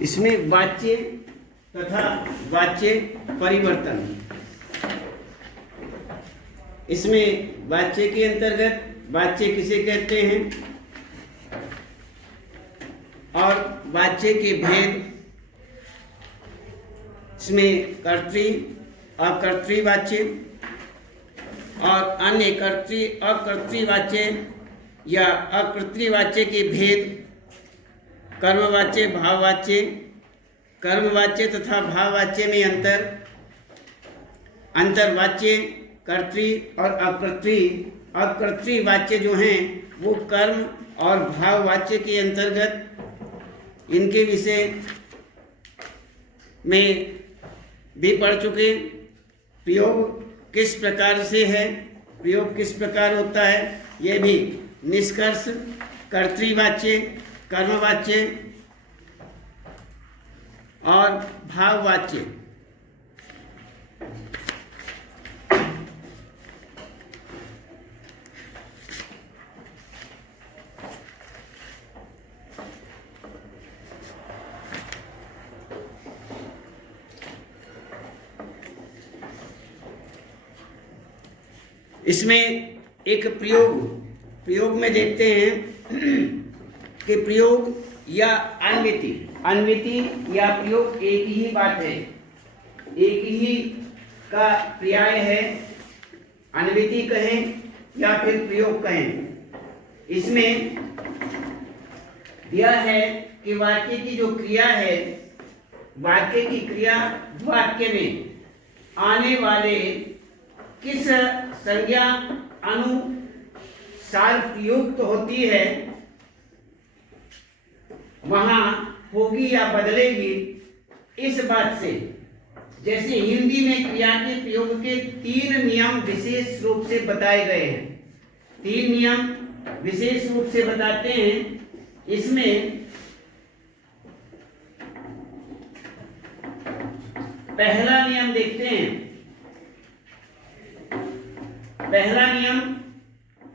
इसमें वाच्य तथा वाच्य परिवर्तन। इसमें वाच्य के अंतर्गत वाच्य किसे कहते हैं और वाच्य के भेद, इसमें कर्तृ अकर्तृवाच्य और अन्य कर्तृ अकर्तृवाच्य या अकृतृवाच्य के भेद, कर्मवाच्य भाववाच्य, कर्मवाच्य तथा भाववाच्य में अंतरवाच्य कर्तृ और अकर्तृवाच्य जो हैं वो कर्म और भाववाच्य के अंतर्गत इनके विषय में भी पढ़ चुके। प्रयोग किस प्रकार से है, प्रयोग किस प्रकार होता है, यह भी निष्कर्ष कर्तृवाच्य, कर्मवाच्य और भाववाच्य। इसमें एक प्रयोग में देखते हैं कि प्रयोग या अन्विति या प्रयोग एक ही बात है, एक ही का पर्याय है। अन्विति कहें या फिर प्रयोग कहें। इसमें दिया है कि वाक्य की जो क्रिया है, वाक्य की क्रिया वाक्य में आने वाले किस संज्ञा अनुसार प्रयुक्त होती है, वहां होगी या बदलेगी, इस बात से। जैसे हिंदी में क्रिया के प्रयोग के 3 नियम विशेष रूप से बताए गए हैं। 3 नियम विशेष रूप से बताते हैं। इसमें पहला नियम देखते हैं। पहला नियम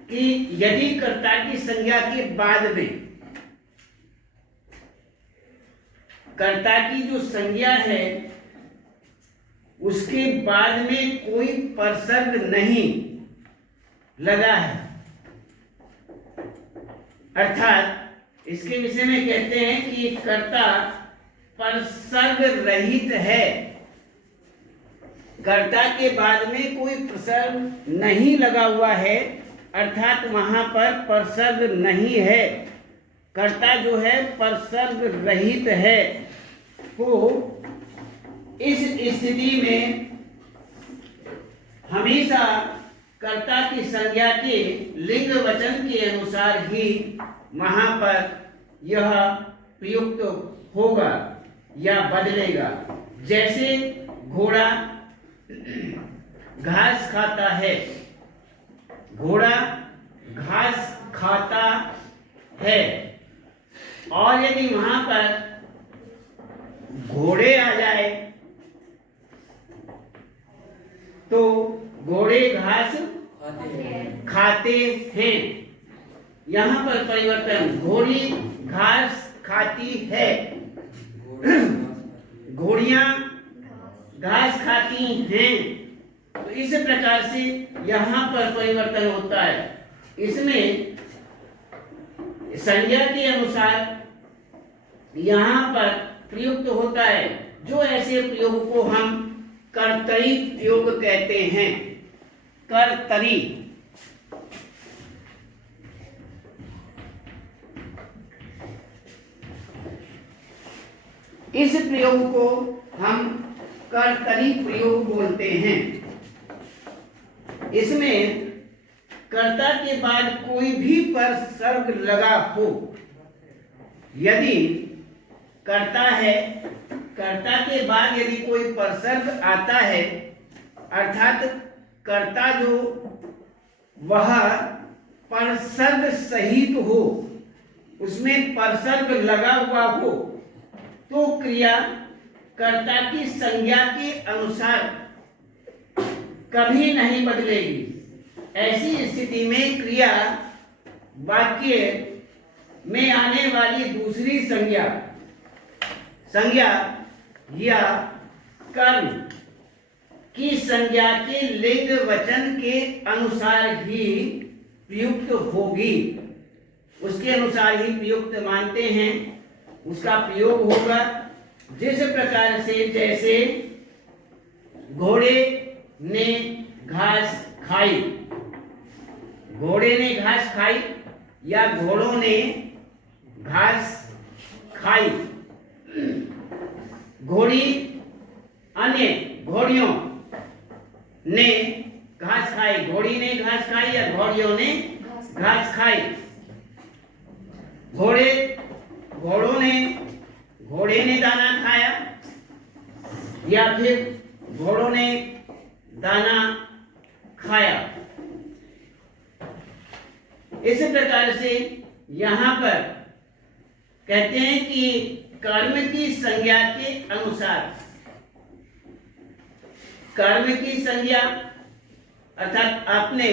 कि यदि कर्ता की संज्ञा के बाद में, कर्ता की जो संज्ञा है उसके बाद में कोई परसर्ग नहीं लगा है, अर्थात इसके विषय में कहते हैं कि कर्ता परसर्ग रहित है। कर्ता के बाद में कोई प्रसर्ग नहीं लगा हुआ है, अर्थात वहां पर परसर्ग नहीं है, कर्ता जो है परसर्ग रहित है। तो इस स्थिति में हमेशा कर्ता की संज्ञा के लिंग वचन के अनुसार ही वहां पर यह प्रयुक्त होगा या बदलेगा। जैसे घोड़ा घास खाता है, घोड़ा घास खाता है, और यदि वहां पर घोड़े आ जाए तो घोड़े घास खाते हैं। यहां पर परिवर्तन, घोड़ी घास खाती है, घोड़ियां घास खाती हैं। तो इस प्रकार से यहां पर परिवर्तन होता है। इसमें संज्ञा के अनुसार यहां पर प्रयुक्त होता है। जो ऐसे प्रयोग को हम कर्तरी प्रयोग कहते हैं। कर्तरी, इस प्रयोग को हम कर्तरी प्रयोग बोलते हैं। इसमें कर्ता के बाद कोई भी परसर्ग लगा हो, यदि कर्ता है, कर्ता के बाद यदि कोई परसर्ग आता है, अर्थात कर्ता जो वह परसर्ग सहित हो, उसमें परसर्ग लगा हुआ हो, तो क्रिया कर्ता की संज्ञा के अनुसार कभी नहीं बदलेगी। ऐसी स्थिति में क्रिया वाक्य में आने वाली दूसरी संज्ञा संज्ञा या कर्म की संज्ञा के लिंग वचन के अनुसार ही प्रयुक्त होगी, उसके अनुसार ही प्रयुक्त मानते हैं, उसका प्रयोग होगा। जिस प्रकार से जैसे घोड़े ने घास खाई, घोड़े ने घास खाई या घोड़ों ने घास खाई, घोड़ी अन्य घोड़ियों ने घास खाई, घोड़ी ने घास खाई या घोड़ियों ने घास खाई, घोड़े ने दाना खाया या फिर घोड़ों ने दाना खाया। इस प्रकार से यहाँ पर कहते हैं कि कर्म की संज्ञा के अनुसार, कर्म की संज्ञा अर्थात आपने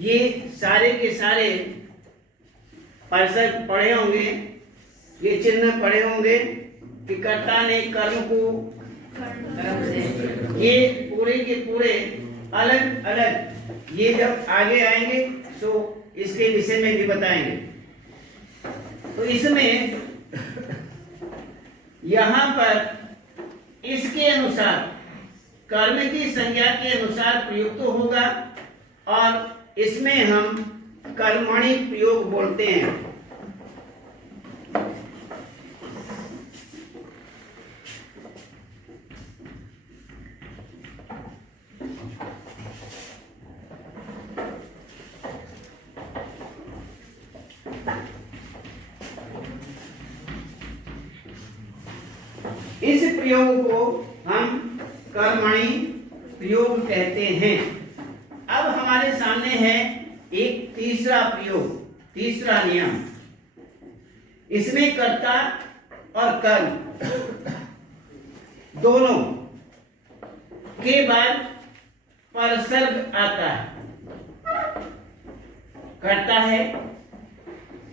ये सारे के सारे पार्षद पढ़े होंगे, ये चिन्ह पढ़े होंगे कि कर्ता ने कर्म को, ये पूरे के पूरे अलग अलग, ये जब आगे आएंगे तो इसके विषय में भी बताएंगे। तो इसमें यहाँ पर इसके अनुसार कर्म की संज्ञा के अनुसार प्रयुक्त होगा और इसमें हम कर्मणि प्रयोग बोलते हैं। इस प्रयोग को हम कर्मणि प्रयोग कहते हैं। अब हमारे सामने है एक तीसरा प्रयोग, तीसरा नियम। इसमें कर्ता और कर्म दोनों के बाद परसर्ग आता है। कर्ता है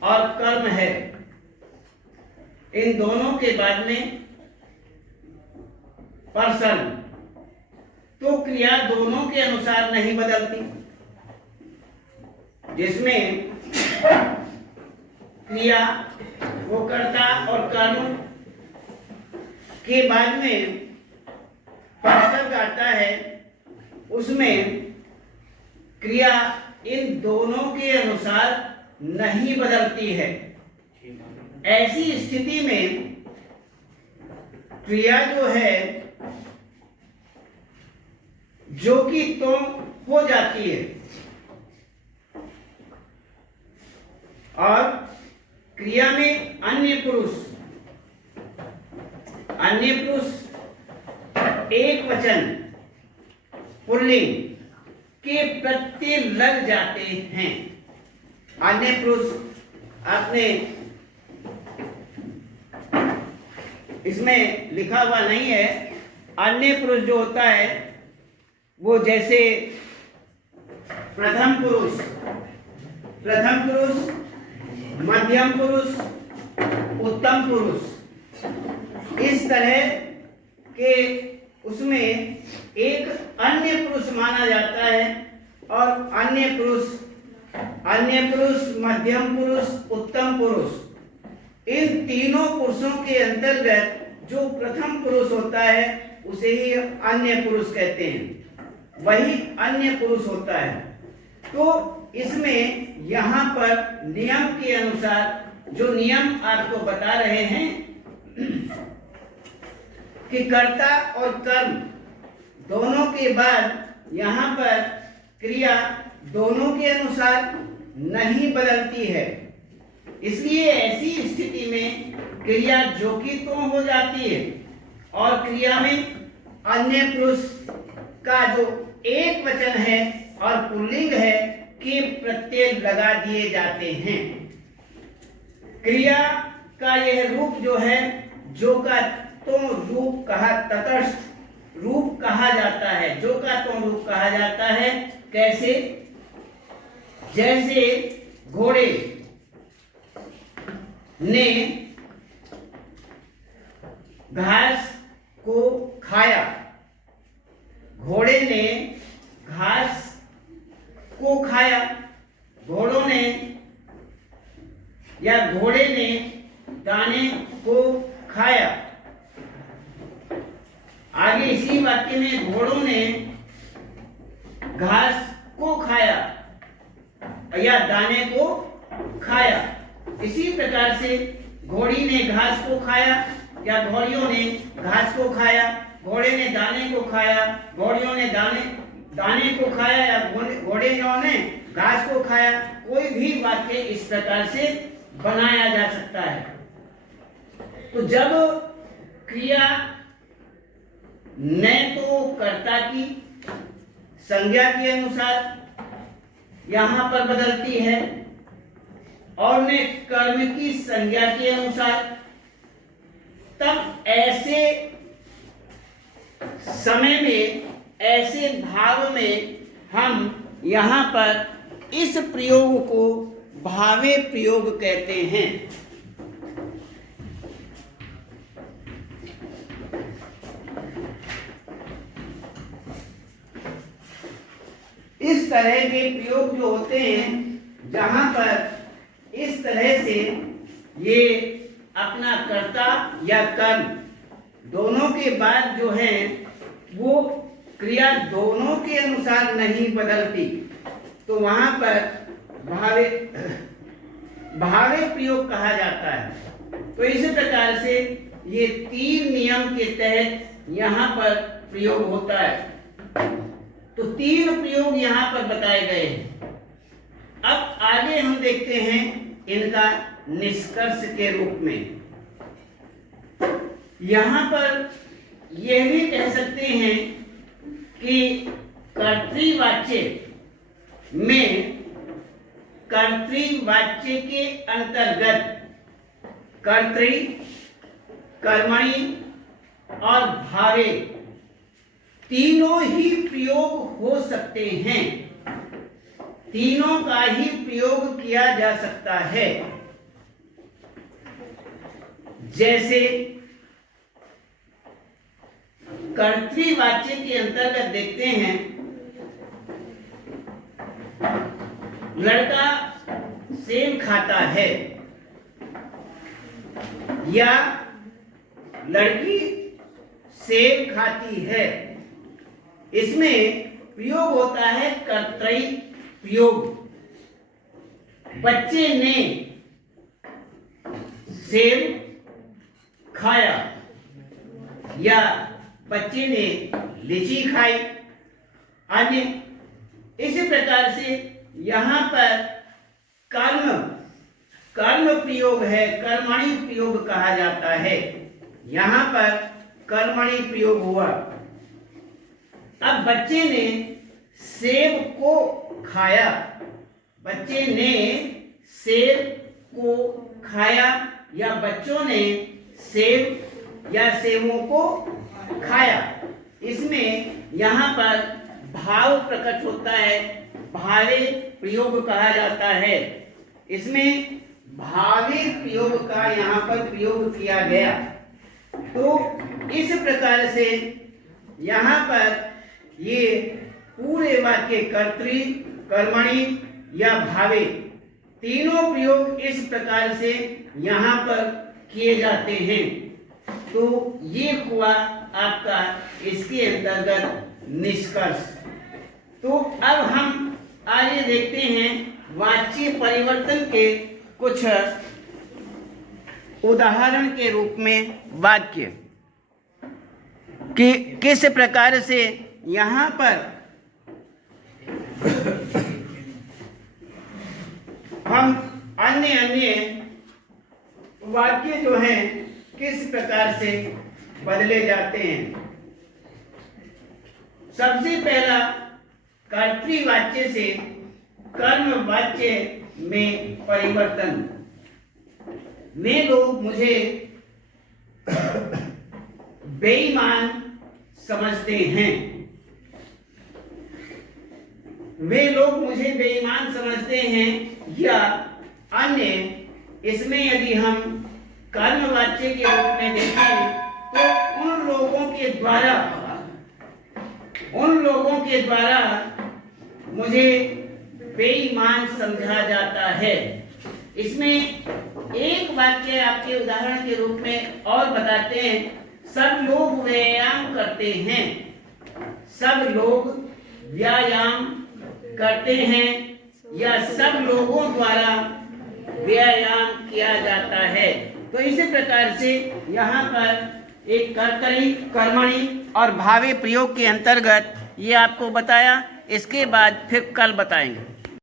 और कर्म है, इन दोनों के बाद में परसर्ग, तो क्रिया दोनों के अनुसार नहीं बदलती। जिसमें क्रिया वो कर्ता और कर्म के बाद में परसर्ग आता है, उसमें क्रिया इन दोनों के अनुसार नहीं बदलती है। ऐसी स्थिति में क्रिया जो है जो कि तुम हो जाती है और क्रिया में अन्य पुरुष एक वचन पुल्लिंग के प्रत्यय लग जाते हैं। अन्य पुरुष आपने इसमें लिखा हुआ नहीं है। अन्य पुरुष जो होता है वो जैसे प्रथम पुरुष, मध्यम पुरुष, उत्तम पुरुष, इस तरह के उसमें एक अन्य पुरुष माना जाता है और अन्य पुरुष, मध्यम पुरुष, उत्तम पुरुष, इन तीनों पुरुषों के अंतर्गत जो प्रथम पुरुष होता है उसे ही अन्य पुरुष कहते हैं, वही अन्य पुरुष होता है। तो इसमें यहाँ पर नियम के अनुसार जो नियम आपको बता रहे हैं कि कर्ता और कर्म दोनों के बाद यहाँ पर क्रिया दोनों के अनुसार नहीं बदलती है। इसलिए ऐसी स्थिति में क्रिया जो कि तो हो जाती है और क्रिया में अन्य पुरुष का जो एक वचन है और पुल्लिंग है के प्रत्यय लगा दिए जाते हैं। क्रिया का यह रूप जो है, जो का तो रूप कहा, तटस्थ रूप कहा जाता है, जो का तो रूप कहा जाता है। कैसे? जैसे घोड़े ने घास को खाया, घोड़े ने घास को खाया, घोड़ों ने या घोड़े ने दाने को खाया। आगे इसी वाक्य में घोड़ों ने घास को खाया या दाने को खाया। इसी प्रकार से घोड़ी ने घास को खाया या घोड़ियों ने घास को खाया, घोड़े ने दाने को खाया, घोड़ियों ने दाने को खाया या घोड़ियों ने घास को खाया। कोई भी वाक्य इस प्रकार से बनाया जा सकता है। तो जब क्रिया न तो कर्ता की संज्ञा के अनुसार यहां पर बदलती है और न कर्म की संज्ञा के अनुसार, तब ऐसे समय में, ऐसे भाव में हम यहां पर इस प्रयोग को भावे प्रयोग कहते हैं। इस तरह के प्रयोग जो होते हैं जहां पर इस तरह से ये अपना कर्ता या कर्म दोनों के बाद जो है वो क्रिया दोनों के अनुसार नहीं बदलती, तो वहां पर भावे प्रयोग कहा जाता है। तो इस प्रकार से ये 3 नियम के तहत यहाँ पर प्रयोग होता है। तो 3 प्रयोग यहाँ पर बताए गए हैं। अब आगे हम देखते हैं इनका निष्कर्ष के रूप में। यहाँ पर यह भी कह सकते हैं कि कर्तृवाच्य में, कर्तृवाच्य के अंतर्गत कर्तृ, कर्मणि और भावे तीनों ही प्रयोग हो सकते हैं, तीनों का ही प्रयोग किया जा सकता है। जैसे कर्तृवाच्य के अंतर्गत देखते हैं, लड़का सेब खाता है या लड़की सेब खाती है। इसमें प्रयोग होता है कर्तृ प्रयोग। बच्चे ने सेब खाया या बच्चे ने लीची खाई। अन्य इसी प्रकार से यहाँ पर कर्म प्रयोग है, कर्मणि प्रयोग कहा जाता है। यहाँ पर कर्मणि प्रयोग हुआ। अब बच्चे ने सेब को खाया, बच्चे ने सेब को खाया या बच्चों ने सेब या सेबों को खाया। इसमें यहाँ पर भाव प्रकट होता है, भावे प्रयोग कहा जाता है। इसमें भावे प्रयोग का यहाँ पर प्रयोग किया गया। तो इस प्रकार से यहाँ पर ये पूरे वाक्य कर्तृ, कर्मणि या भावे तीनों प्रयोग इस प्रकार से यहाँ पर किए जाते हैं। तो ये हुआ आपका इसके अंतर्गत निष्कर्ष। तो अब हम आगे देखते हैं वाच्य परिवर्तन के कुछ उदाहरण के रूप में वाक्य कि किस प्रकार से यहाँ पर हम अन्य वाक्य जो हैं किस प्रकार से बदले जाते हैं। सबसे पहला कर्तृवाच्य से कर्मवाच्य में परिवर्तन। वे लोग मुझे बेईमान समझते हैं। वे लोग मुझे बेईमान समझते हैं या अन्य, इसमें यदि हम कर्मवाच्य के रूप में देखें तो उन लोगों के द्वारा मुझे बेईमान समझा जाता है। इसमें एक वाक्य आपके उदाहरण के रूप में और बताते हैं, सब लोग व्यायाम करते हैं। सब लोग व्यायाम करते हैं या सब लोगों द्वारा व्यायाम किया जाता है। तो इसी प्रकार से यहाँ पर एक कर्तरी, कर्मणि और भावी प्रयोग के अंतर्गत ये आपको बताया। इसके बाद फिर कल बताएंगे।